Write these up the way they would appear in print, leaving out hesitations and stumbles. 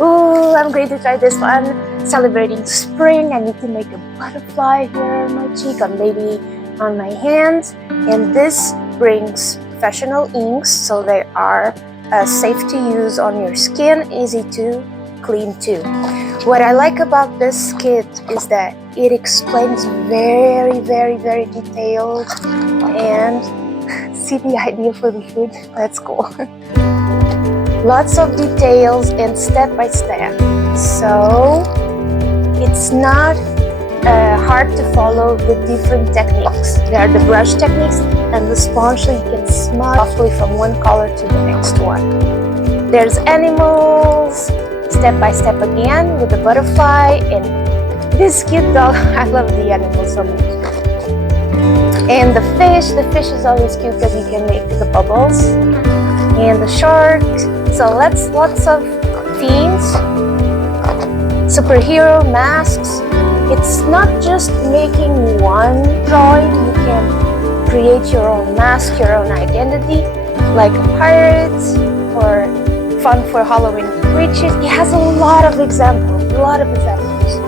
Ooh, I'm going to try this one. Celebrating spring, I need to make a butterfly here on my cheek or maybe on my hands. And this brings professional inks, so they are safe to use on your skin, easy to clean too. What I like about this kit is that it explains very detailed and see the idea for the food? That's cool. Lots of details and step by step. So it's not hard to follow the different techniques. There are the brush techniques and the sponge, so you can smudge softly from one color to the next one. There's animals, step by step again with the butterfly and this cute dog. I love the animals so much. And the fish is always cute because you can make the bubbles. And the shark. So lots of themes, superhero masks. It's not just making one drawing, you can create your own mask, your own identity, like a pirate or fun for Halloween witches. It has a lot of examples,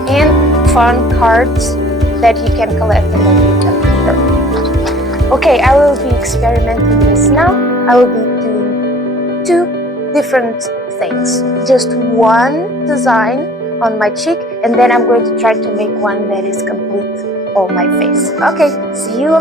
and fun cards that you can collect and then you can. Okay, I will be experimenting this now. I will be doing 2 different things. Just one design on my cheek, and then I'm going to try to make one that is complete on my face. Okay, see you